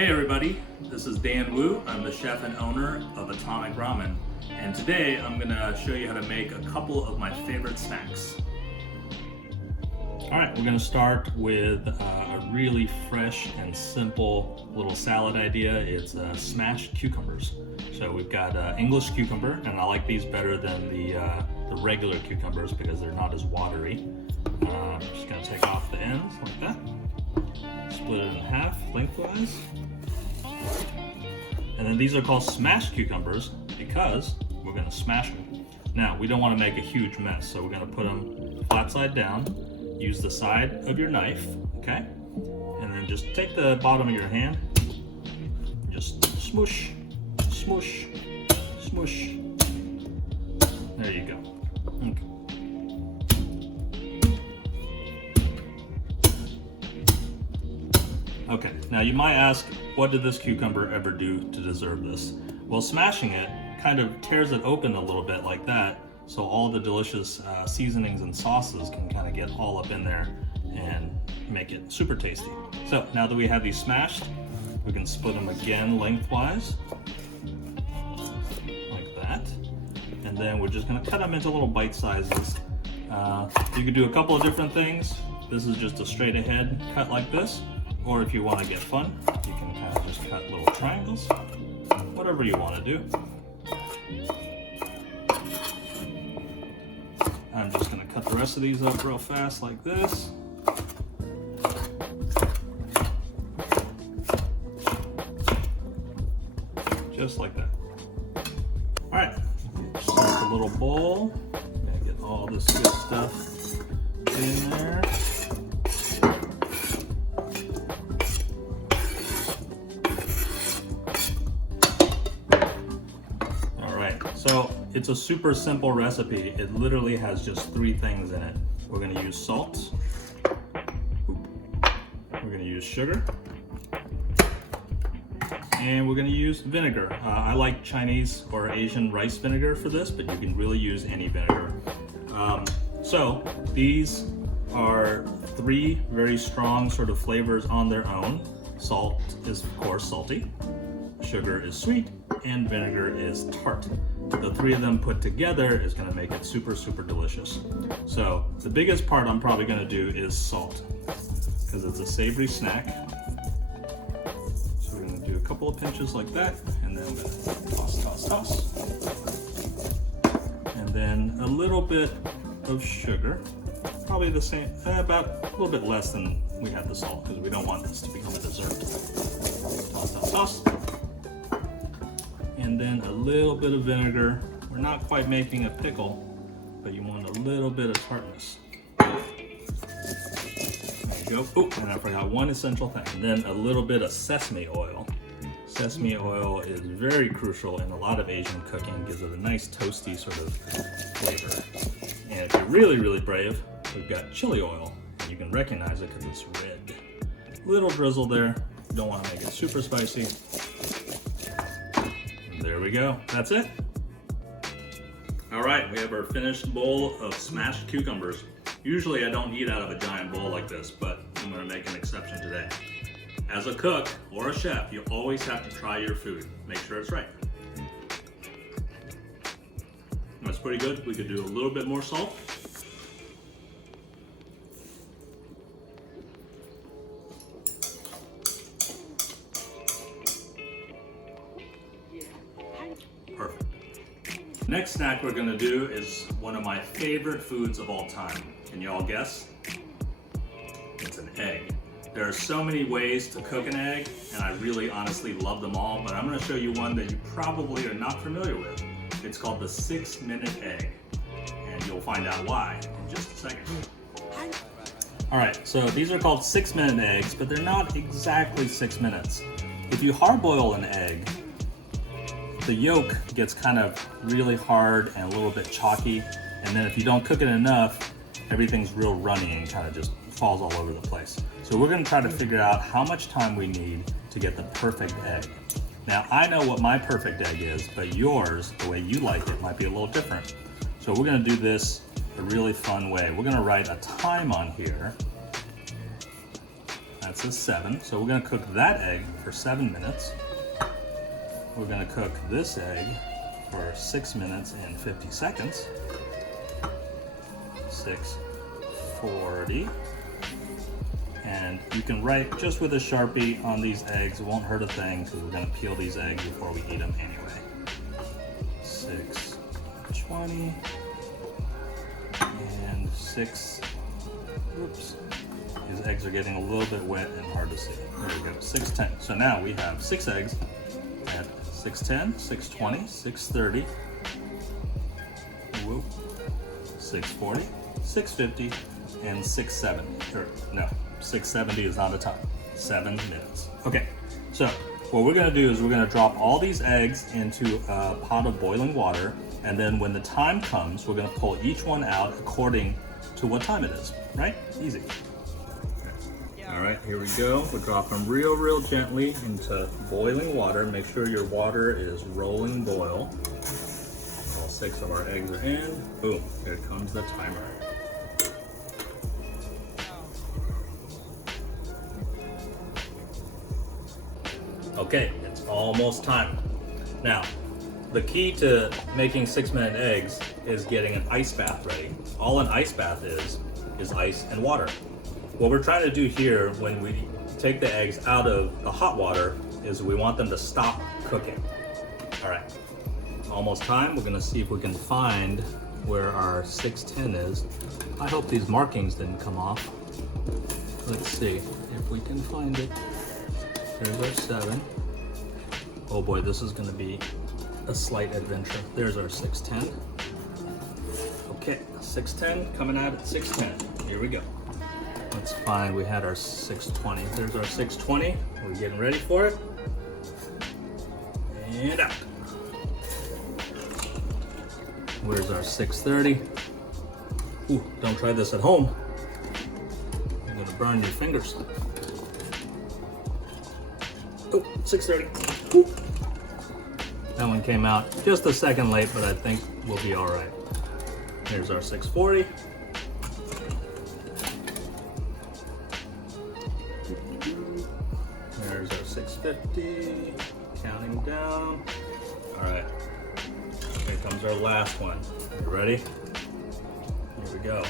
Hey everybody, this is Dan Wu. I'm the chef and owner of Atomic Ramen, and today I'm going to show you how to make a couple of my favorite snacks. Alright, we're going to start with a really fresh and simple little salad idea. It's smashed cucumbers. So we've got English cucumber, and I like these better than the regular cucumbers because they're not as watery. I'm just going to take off the ends like that. Split it in half lengthwise. And then these are called smashed cucumbers because we're going to smash them. Now, we don't want to make a huge mess, so we're going to put them flat side down. Use the side of your knife, okay? And then just take the bottom of your hand, just smoosh, smoosh, smoosh. There you go. Okay. Okay, now you might ask, what did this cucumber ever do to deserve this? Well, smashing it kind of tears it open a little bit like that, so all the delicious seasonings and sauces can kind of get all up in there and make it super tasty. So now that we have these smashed, we can split them again lengthwise, like that. And then we're just gonna cut them into little bite sizes. You could do a couple of different things. This is just a straight ahead cut like this. Or if you want to get fun, you can kind of just cut little triangles, whatever you want to do. I'm just going to cut the rest of these up real fast like this. Just like that. All right, start the little bowl. Get all this good stuff in there. So it's a super simple recipe. It literally has just 3 things in it. We're going to use salt. We're going to use sugar. And we're going to use vinegar. I like Chinese or Asian rice vinegar for this, but you can really use any vinegar. So these are 3 very strong sort of flavors on their own. Salt is, of course, salty. Sugar is sweet, and vinegar is tart. The 3 of them put together is going to make it super, super delicious. So the biggest part I'm probably going to do is salt, because it's a savory snack. So we're going to do a couple of pinches like that, and then I'm going to toss, toss, toss. And then a little bit of sugar, probably the same, about a little bit less than we had the salt, because we don't want this to become a dessert. Toss, toss, toss. And then a little bit of vinegar. We're not quite making a pickle, but you want a little bit of tartness. There you go. Oh, and I forgot one essential thing. And then a little bit of sesame oil. Sesame oil is very crucial in a lot of Asian cooking. Gives it a nice toasty sort of flavor. And if you're really, really brave, we've got chili oil. And you can recognize it because it's red. Little drizzle there. You don't want to make it super spicy. There we go. That's it. All right, we have our finished bowl of smashed cucumbers. Usually I don't eat out of a giant bowl like this, but I'm going to make an exception today. As a cook or a chef, you always have to try your food. Make sure it's right. That's pretty good. We could do a little bit more salt. Perfect. Next snack we're gonna do is one of my favorite foods of all time. Can you all guess? It's an egg. There are so many ways to cook an egg, and I really honestly love them all, but I'm gonna show you one that you probably are not familiar with. It's called the 6-minute egg, and you'll find out why in just a second. All right, so these are called 6-minute eggs, but they're not exactly 6 minutes. If you hard-boil an egg, the yolk gets kind of really hard and a little bit chalky, and then if you don't cook it enough, everything's real runny and kind of just falls all over the place. So we're going to try to figure out how much time we need to get the perfect egg. Now, I know what my perfect egg is, but yours, the way you like it, might be a little different. So we're going to do this a really fun way. We're going to write a time on here. That's a 7. So we're gonna cook that egg for 7 minutes. We're gonna cook this egg for 6 minutes and 50 seconds. 6:40. And you can write just with a Sharpie on these eggs. It won't hurt a thing because we're gonna peel these eggs before we eat them anyway. 6:20 and 6. Oops. These eggs are getting a little bit wet and hard to see. There we go. 6:10. So now we have 6 eggs at 6:10, 6:20, 6:30. Whoop. 6:40, 6:50, and 6:70. Or no. 6:70 is not a time. 7 minutes. Okay, so what we're gonna do is we're gonna drop all these eggs into a pot of boiling water, and then when the time comes, we're gonna pull each one out according to what time it is, right? Easy. Okay. All right, here we go. We'll drop them real gently into boiling water. Make sure your water is rolling boil. All 6 of our eggs are in. Boom, here comes the timer. Okay, it's almost time. Now, the key to making 6-minute eggs is getting an ice bath ready. All an ice bath is ice and water. What we're trying to do here when we take the eggs out of the hot water is we want them to stop cooking. All right, almost time. We're gonna see if we can find where our 6:10 is. I hope these markings didn't come off. Let's see if we can find it. There's our 7. Oh boy, this is gonna be a slight adventure. There's our 6:10. Okay, 6:10 coming out at 6:10. Here we go. Let's find, we had our 6:20. There's our 6:20. We're getting ready for it. And out. Where's our 6:30? Ooh, don't try this at home. You're gonna burn your fingers. Oh, 6:30. Ooh. That one came out just a second late, but I think we'll be all right. Here's our 6:40. There's our 6:50. Counting down. All right. Here comes our last one. You ready? Here we go.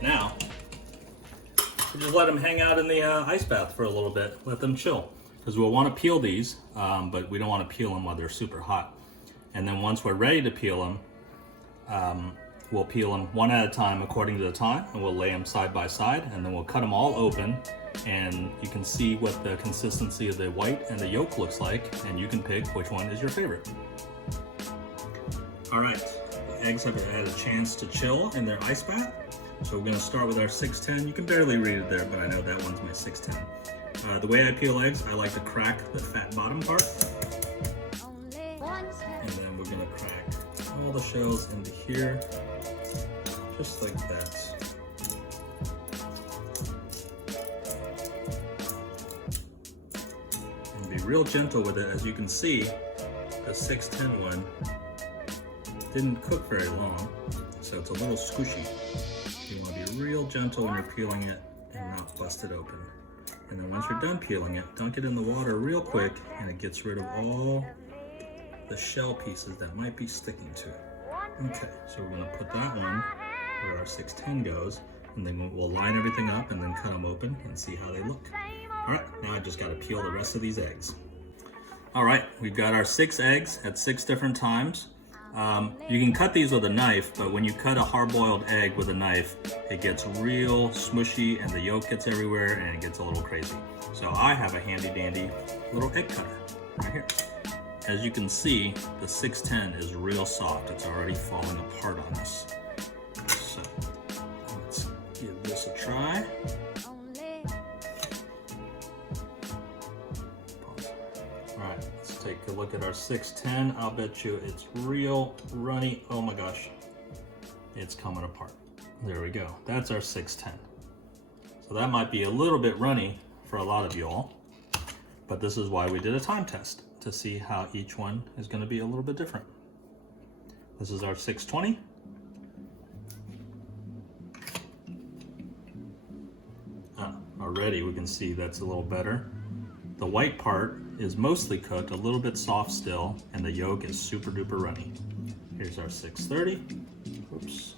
Now, we just let them hang out in the ice bath for a little bit. Let them chill, because we'll want to peel these, but we don't want to peel them while they're super hot. And then once we're ready to peel them, we'll peel them one at a time according to the time, and we'll lay them side by side, and then we'll cut them all open, and you can see what the consistency of the white and the yolk looks like, and you can pick which one is your favorite. All right, the eggs have had a chance to chill in their ice bath. So we're gonna start with our 6:10. You can barely read it there, but I know that one's my 6:10. The way I peel eggs, I like to crack the fat bottom part. And then we're gonna crack all the shells into here, just like that. And be real gentle with it. As you can see, the 6:10 one didn't cook very long, so it's a little squishy. You want to be real gentle when you're peeling it and not bust it open. And then once you're done peeling it, dunk it in the water real quick, and it gets rid of all the shell pieces that might be sticking to it. Okay, so we're going to put that one where our 6:10 goes, and then we'll line everything up and then cut them open and see how they look. All right, now I just got to peel the rest of these eggs. All right, we've got our 6 eggs at 6 different times. You can cut these with a knife, but when you cut a hard-boiled egg with a knife, it gets real smushy and the yolk gets everywhere and it gets a little crazy. So I have a handy-dandy little egg cutter right here. As you can see, the 6:10 is real soft. It's already falling apart on us. So let's give this a try. Alright, let's take a look at our 6:10. I'll bet you it's real runny. Oh my gosh, it's coming apart. There we go. That's our 6:10. So that might be a little bit runny for a lot of y'all, but this is why we did a time test, to see how each one is going to be a little bit different. This is our 6:20. already we can see that's a little better. The white part is mostly cooked, a little bit soft still, and the yolk is super duper runny. Here's our 630. Oops.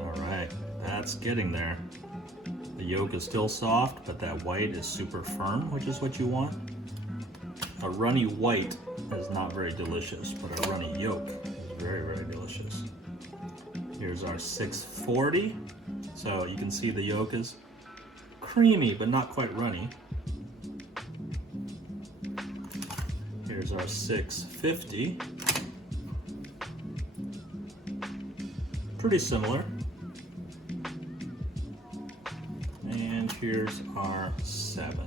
All right, that's getting there. The yolk is still soft, but that white is super firm, which is what you want. A runny white is not very delicious, but a runny yolk is very, very delicious. Here's our 640. So you can see the yolk is creamy, but not quite runny. Here's our 650. Pretty similar. And here's our 7.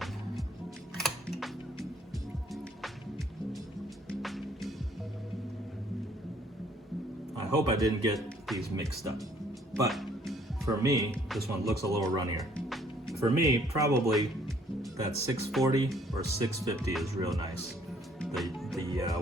I hope I didn't get these mixed up, but for me, this one looks a little runnier. For me, probably that 640 or 650 is real nice. The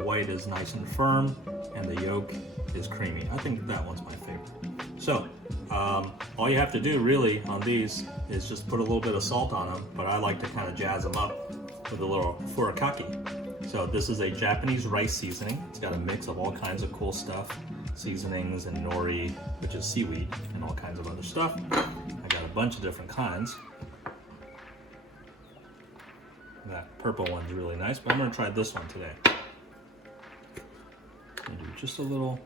white is nice and firm, and the yolk is creamy. I think that one's my favorite. So, all you have to do really on these is just put a little bit of salt on them, but I like to kind of jazz them up with a little furikake. So this is a Japanese rice seasoning. It's got a mix of all kinds of cool stuff, seasonings and nori, which is seaweed, and all kinds of other stuff. I got a bunch of different kinds. That purple one's really nice, but I'm gonna try this one today. I'm gonna do just a little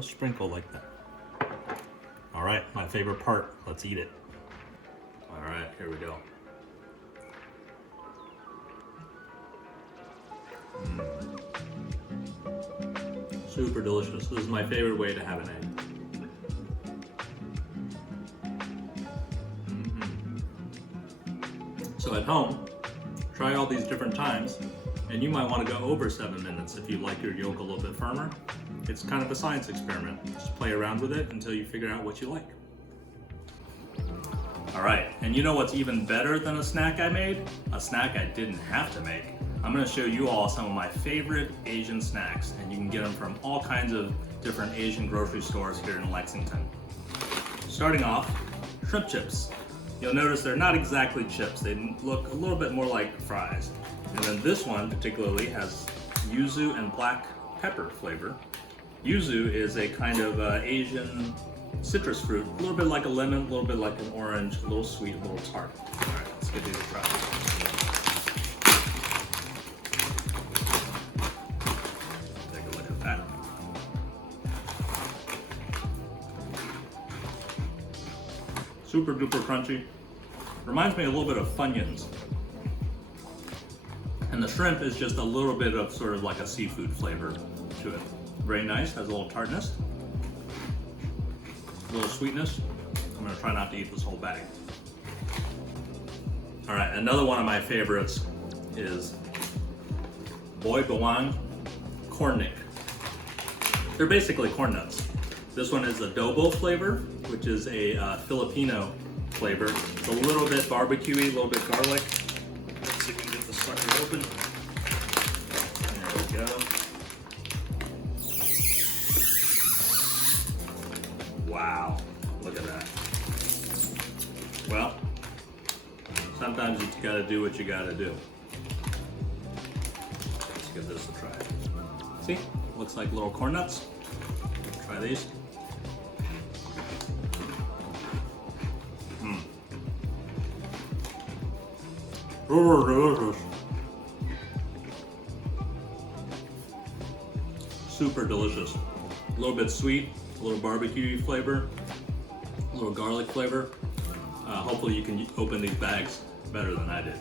sprinkle like that. All right, my favorite part, let's eat it. All right, here we go. Super delicious. This is my favorite way to have an egg. So at home, try all these different times, and you might want to go over 7 minutes if you like your yolk a little bit firmer. It's kind of a science experiment. Just play around with it until you figure out what you like. All right, and you know what's even better than a snack I made? A snack I didn't have to make. I'm gonna show you all some of my favorite Asian snacks, and you can get them from all kinds of different Asian grocery stores here in Lexington. Starting off, shrimp chips. You'll notice they're not exactly chips. They look a little bit more like fries. And then this one particularly has yuzu and black pepper flavor. Yuzu is a kind of Asian citrus fruit, a little bit like a lemon, a little bit like an orange, a little sweet, a little tart. All right, let's give these a try. Take a look at that. Super duper crunchy. Reminds me a little bit of Funyuns. And the shrimp is just a little bit of sort of like a seafood flavor to it. Very nice, has a little tartness, a little sweetness. I'm gonna try not to eat this whole bag. All right, another one of my favorites is Boy Bawang Cornick. They're basically corn nuts. This one is adobo flavor, which is a Filipino flavor. It's a little bit barbecuey, a little bit garlic. Let's see if we can get this sucker open. There we go. Wow, look at that. Well, sometimes you gotta do what you gotta do. Let's give this a try. See, looks like little corn nuts. Try these. Super delicious. A little bit sweet, a little barbecue flavor, a little garlic flavor. Hopefully you can open these bags better than I did.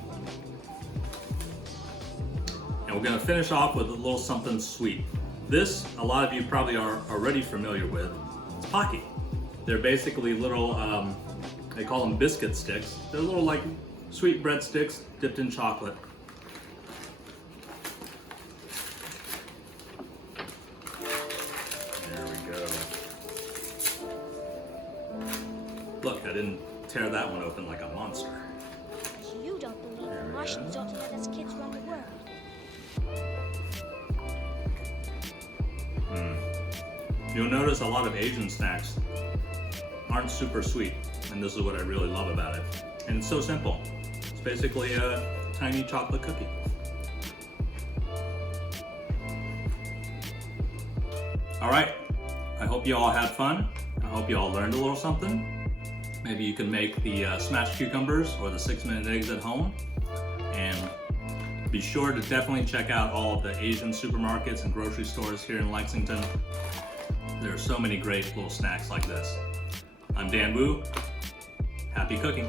And we're gonna finish off with a little something sweet. This, a lot of you probably are already familiar with. It's Pocky. They're basically little, they call them biscuit sticks. They're little like sweet breadsticks dipped in chocolate. There we go. Look, I didn't tear that one open like a monster. You don't believe the Martians ought to let us kids run the world. You'll notice a lot of Asian snacks aren't super sweet, and this is what I really love about it. And it's so simple. It's basically a tiny chocolate cookie. All right, I hope you all had fun. I hope you all learned a little something. Maybe you can make the smashed cucumbers or the 6-minute eggs at home. And be sure to definitely check out all of the Asian supermarkets and grocery stores here in Lexington. There are so many great little snacks like this. I'm Dan Wu. Happy cooking.